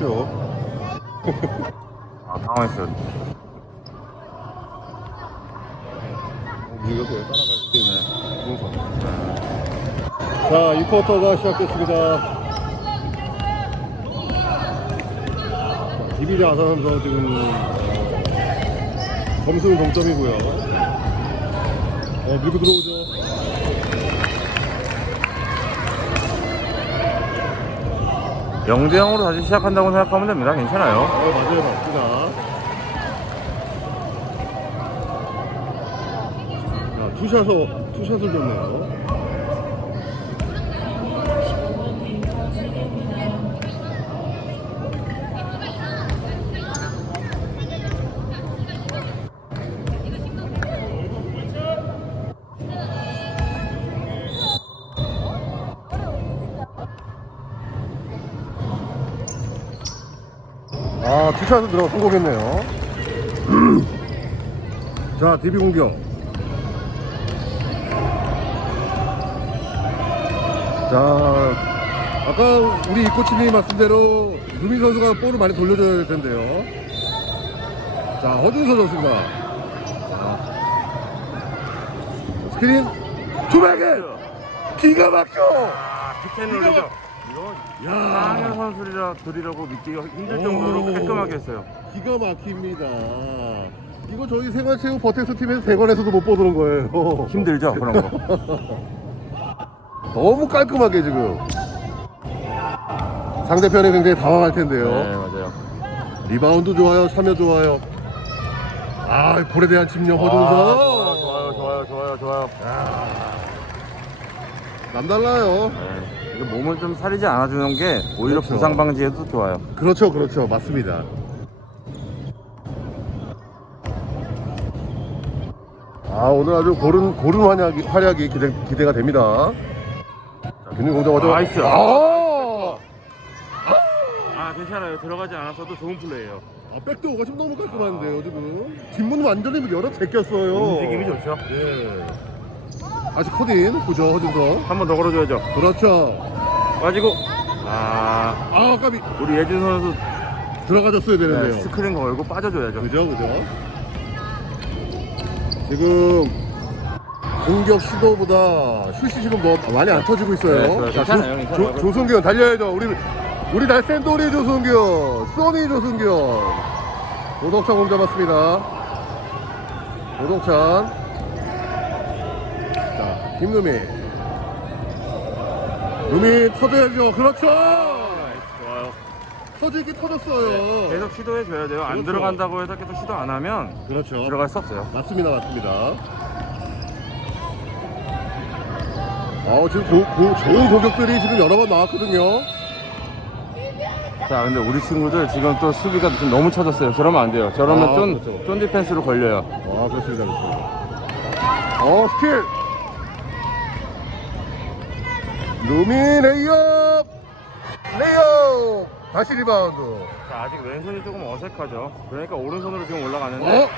찍어주십시오. 아 당황했어요. 우리가 그냥 따라가야지. 네. 자, 2쿼터가 시작됐습니다. 비비리 아사면서 지금 어, 점수는 동점이고요. 어, 밀고 들어오죠. 영대 0으로 다시 시작한다고 생각하면 됩니다. 괜찮아요. 어, 맞아요, 맞습니다. 자, 투샷을, 투샷을 줬네요. 아, 투샷을 들어가 성공했네요. 자, DB 공격. 자, 아까 우리 이코치님이 말씀대로 루민 선수가 볼을 많이 돌려줘야 될 텐데요. 자, 좋습니다. 자, 스크린 투백에 기가 막혀. 아 피켓 올리죠. 야, 상현 선수리라 드리려고 믿기가 힘들 정도로 오. 깔끔하게 했어요. 기가 막힙니다. 이거 저희 생활체육 버텍스 팀에서 대관에서도 못 보는 거예요. 힘들죠 그런 거. 너무 깔끔하게 지금. 상대편이 굉장히 당황할 텐데요. 네 맞아요. 리바운드 좋아요, 참여 좋아요. 아, 볼에 대한 집념 아, 허준서. 좋아요 좋아요 좋아요 좋아요. 남달라요. 네. 몸을 좀 사리지 않아주는 게 오히려 그렇죠. 부상 방지에도 좋아요. 그렇죠, 그렇죠. 맞습니다. 아, 오늘 아주 고른, 고른 활약이, 활약이 기대, 기대가 됩니다. 자, 균형 공정하죠. 나이스. 아! 아 괜찮아요. 들어가지 않았어도 좋은 플레이예요. 아, 백도어가 지금 너무 깔끔한데요, 지금. 뒷문 완전히 열어 제꼈어요. 움직임이 좋죠. 예. 다시 코딘, 보죠, 허준서. 한번 더 걸어줘야죠. 그렇죠. 빠지고 아 아, 까비. 우리 예준 선수 들어가줬어야 네, 되는데요. 스크린 걸고 빠져줘야죠. 그죠, 그죠. 지금 공격 시도보다 슛이 지금 뭐 많이 안 터지고 있어요. 네, 좋아요. 자, 괜찮아요, 조, 괜찮아요. 조, 조승규 달려야죠. 우리 우리 날샌돌이 조승규, 소니 조승규. 오덕찬 공 잡았습니다. 오덕찬. 자, 김루미. 루미 터져야죠. 그렇죠. 좋아요. 터지기 터졌어요. 계속 시도해 줘야 돼요. 안 그렇죠. 들어간다고 해서 계속 시도 안 하면 그렇죠. 들어갈 수 없어요. 맞습니다, 맞습니다. 어, 지금 고, 고- 좋은 공격들이 지금 여러 번 나왔거든요. 자, 근데 우리 친구들 지금 또 수비가 지금 너무 쳐졌어요. 저러면 안 돼요. 저러면 아, 쫀, 그렇죠. 쫀 디펜스로 걸려요. 아, 그렇습니다, 그렇습니다. 어, 스킬! 루미 레이업! 레이업! 다시 리바운드. 자, 아직 왼손이 조금 어색하죠. 그러니까 오른손으로 지금 올라가는데 어?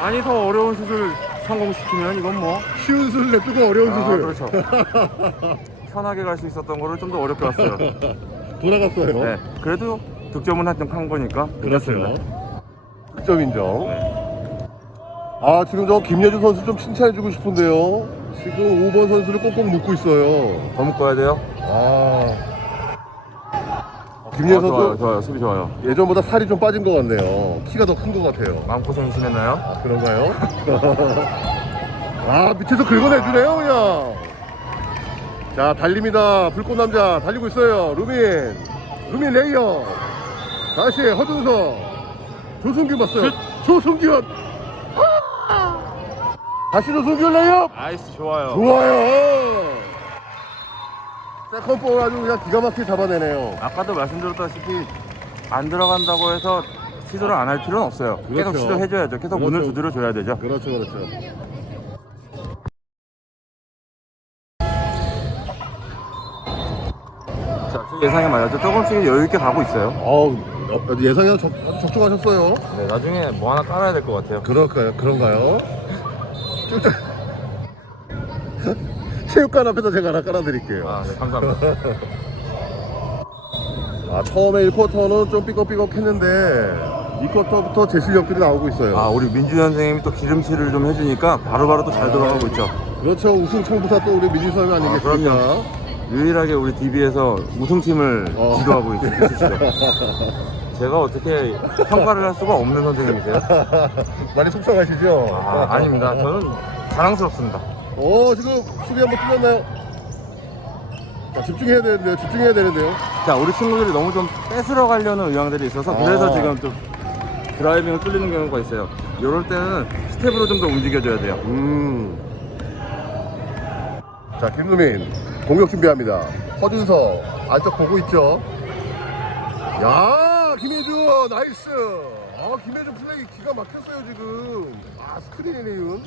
아니 더 어려운 슛을 성공시키면 이건 뭐 쉬운 수를 냅두고 어려운 아, 수를. 그렇죠. 편하게 갈 수 있었던 거를 좀 더 어렵게 왔어요. 돌아갔어요. 네, 그래도 득점은 한점 한 거니까. 괜찮습니다. 득점 인정. 네. 아 지금 저 김예준 선수 좀 칭찬해주고 싶은데요. 지금 5번 선수를 꼭꼭 묶고 있어요. 더 묶어야 돼요. 아 김예현 아, 좋아요, 선수 좋아요. 수비 좋아요. 예전보다 살이 좀 빠진 것 같네요. 키가 더 큰 것 같아요. 마음고생이 심했나요? 아, 그런가요? 아, 밑에서 긁어내주네요, 그냥. 자, 달립니다. 불꽃남자 달리고 있어요. 루민. 루민 레이어. 다시 허준서. 조승규 봤어요. 조승규. 아! 다시 조승규 레이어. 아이스 좋아요. 좋아요. 세컨볼 아주 그냥 기가 막히게 잡아내네요. 아까도 말씀드렸다시피 안 들어간다고 해서 시도를 안 할 필요는 없어요. 계속 그렇죠. 시도해줘야죠. 계속 그렇죠. 문을 두드려 줘야 되죠. 그렇죠, 그렇죠. 자, 제 예상에 맞았죠. 조금씩 여유 있게 가고 있어요. 어우, 어, 예상이 적, 적중하셨어요. 네, 나중에 뭐 하나 깔아야 될 것 같아요. 그럴까요? 그런가요? 쭉 체육관 앞에서 제가 하나 깔아드릴게요. 아, 네, 감사합니다. 아, 처음에 1쿼터는 좀 삐걱삐걱 했는데 2쿼터부터 제 실력들이 나오고 있어요. 아, 우리 민준 선생님이 또 기름칠을 좀 해주니까 바로바로 또 잘 돌아가고 있죠. 그렇죠. 우승 청부사 또 우리 민지 선생님 아니겠습니까? 아, 유일하게 우리 DB에서 우승팀을 어. 지도하고 있- 있으시죠. 제가 어떻게 평가를 할 수가 없는 선생님이세요? 많이 속상하시죠? 아, 아닙니다. 저는 자랑스럽습니다. 어, 지금 수비 한번 뚫렸나요? 자, 집중해야 되는데요. 집중해야 되는데요. 자, 우리 친구들이 너무 좀 뺏으러 가려는 의향들이 있어서 그래서 아. 지금 좀 드라이빙을 뚫리는 경우가 있어요. 이럴 때는 스텝으로 좀 더 움직여줘야 돼요. 음. 자, 김수민 공격 준비합니다. 허준서 안쪽 보고 있죠. 야, 나이스. 아, 김혜준 플레이 기가 막혔어요 지금. 아, 스크린에 이은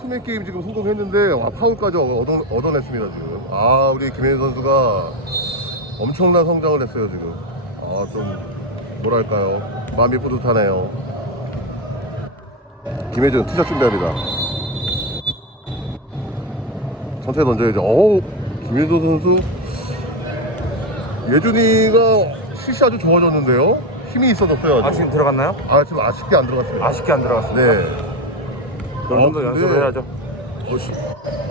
투맨 게임 지금 성공했는데 와, 파울까지 얻어, 얻어냈습니다 지금. 아, 우리 김혜준 선수가 엄청난 성장을 했어요 지금. 아, 좀 뭐랄까요, 마음이 뿌듯하네요. 김혜준 투샷 준비합니다. 천천히 던져야죠. 어우, 김혜준 선수. 예준이가 슛이 아주 좋아졌는데요. 힘이 있어졌어요. 아주. 아, 지금 들어갔나요? 아, 지금 아쉽게 안 들어갔습니다. 아쉽게 안 들어갔습니다. 네. 그럼 어, 좀더 근데- 연습을 해야죠. 어, 씨.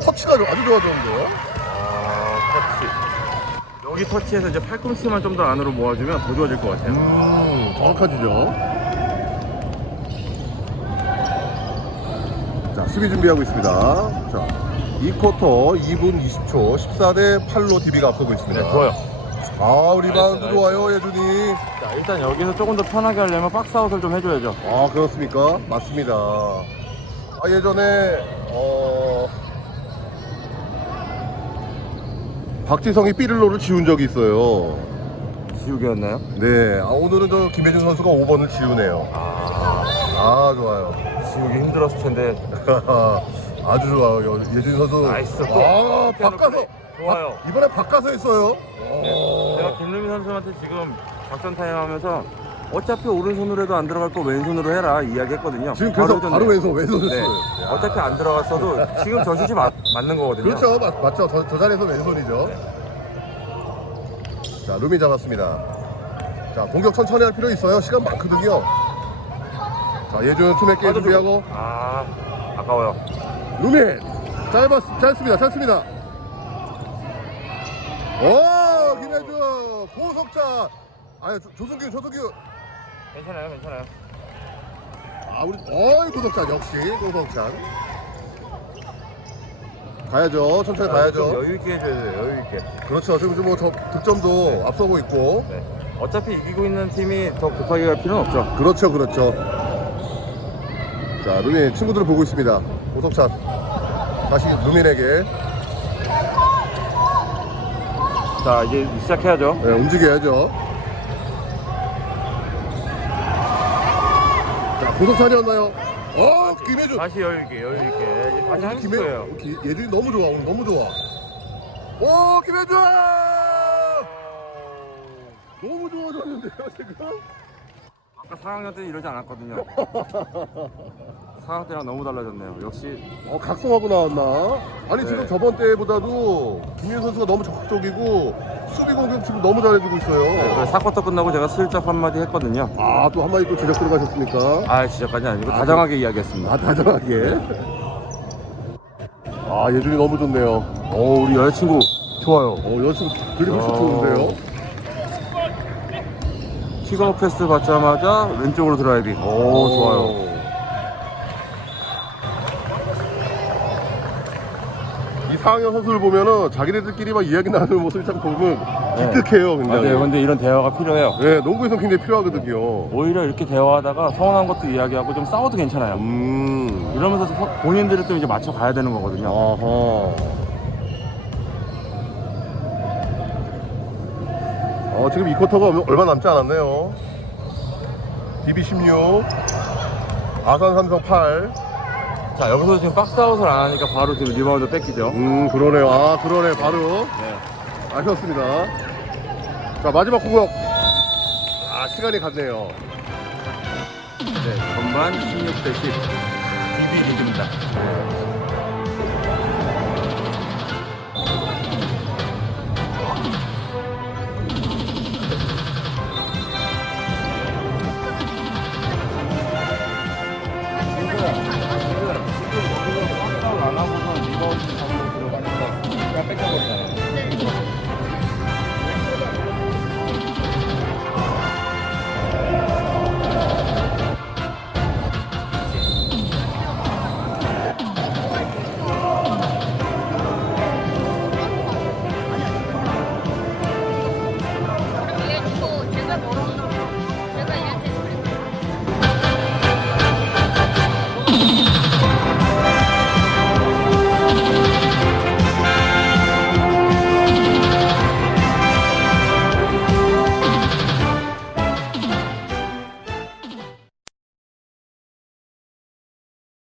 터치가 아주 좋아졌는데요. 아, 터치. 여기 터치해서 이제 팔꿈치만 좀 더 안으로 모아주면 더 좋아질 것 같아요. 음, 정확하지죠. 자, 수비 준비하고 있습니다. 자, 2쿼터 2분 20초 14대 8로 DB가 앞서고 있습니다. 네, 좋아요. 아, 우리 바운드 나이스, 좋아요, 예준이. 자, 일단 여기서 조금 더 편하게 하려면 박스아웃을 좀 해줘야죠. 아 그렇습니까? 맞습니다. 아 예전에 어 박지성이 삐를로를 지운 적이 있어요. 지우개였나요? 네, 아, 오늘은 저 김혜준 선수가 5번을 지우네요. 아, 아 좋아요. 지우기 힘들었을 텐데. 아주 좋아요. 예준 선수. 나이스, 또. 아 바꿔서 좋아요. 바- 이번에 바꿔서 했어요. 제가 오. 김루민 선수한테 지금 작전 타임 하면서 어차피 오른손으로 해도 안 들어갈 거 왼손으로 해라 이야기했거든요. 지금 그래서 해줬네요. 바로 왼손 왼손을 네. 써요. 어차피 안 들어갔어도 지금 저 슛이 맞, 맞는 거거든요. 그렇죠, 맞, 맞죠. 저, 저 자리에서 왼손이죠. 자, 루미 잡았습니다. 자, 공격 천천히 할 필요 있어요. 시간 많거든요. 자, 예준 투맥 게임 준비하고 아, 아까워요. 루미 짧았, 짧습니다. 짧습니다. 오, 김혜준 고속차. 아니, 조- 조승규, 조승규. 괜찮아요, 괜찮아요. 아, 우리 어이 고속찬 역시 고속찬. 가야죠. 천천히 좀 가야죠. 여유 있게 해줘야 돼요, 여유 있게. 그렇죠. 지금 뭐 저, 득점도 앞서고 있고. 네. 어차피 이기고 있는 팀이 더 급하게 갈 필요는 없죠. 그렇죠, 그렇죠. 자, 루민 친구들을 보고 있습니다. 고석찬 다시 루민에게 자, 이제 시작해야죠. 네, 움직여야죠. 자, 고석찬이었나요? 어, 김혜준. 다시 여유 있게, 여유 있게. 이제 다시 한 김혜, 거예요. 기- 예준이 너무 좋아, 오늘 너무 좋아. 오, 김혜준! 너무 좋아졌는데요, 지금? 아까 4학년 때는 이러지 않았거든요. 4학년 때랑 너무 달라졌네요. 역시 어, 각성하고 나왔나? 아니, 네. 지금 저번 때보다도 김민 선수가 너무 적극적이고 수비 공격 지금 너무 잘해주고 있어요. 네, 4쿼터 끝나고 제가 슬쩍 한마디 했거든요. 아, 또 한마디 또 제작 들어가셨습니까? 아, 지적까지 아니고 아, 다정하게 이야기했습니다. 아, 다정하게. 아, 예준이 너무 좋네요. 오, 우리 여자친구 좋아요. 어, 여친 그림 훨씬 어. 좋은데요? 킥업 패스 받자마자 왼쪽으로 드라이빙. 오, 좋아요. 4학년 선수를 보면은 자기네들끼리 막 이야기 나누는 모습이 참 보면 기특해요, 굉장히. 맞아요. 근데 이런 대화가 필요해요. 네, 농구에서 굉장히 필요하거든요. 오히려 이렇게 대화하다가 서운한 것도 이야기하고 좀 싸워도 괜찮아요. 음. 이러면서 서- 본인들을 좀 이제 맞춰 가야 되는 거거든요. 어허. 어, 지금 이 쿼터가 얼마 남지 않았네요. DB16, 아산 삼성 8. 자, 여기서 지금 박스아웃을 안 하니까 바로 지금 리바운드 뺏기죠. 음, 그러네요. 아, 그러네. 바로. 네. 아쉬웠습니다. 자, 마지막 공격. 아, 시간이 갔네요. 네, 전반 16대 10. DB 리드입니다. 멀어.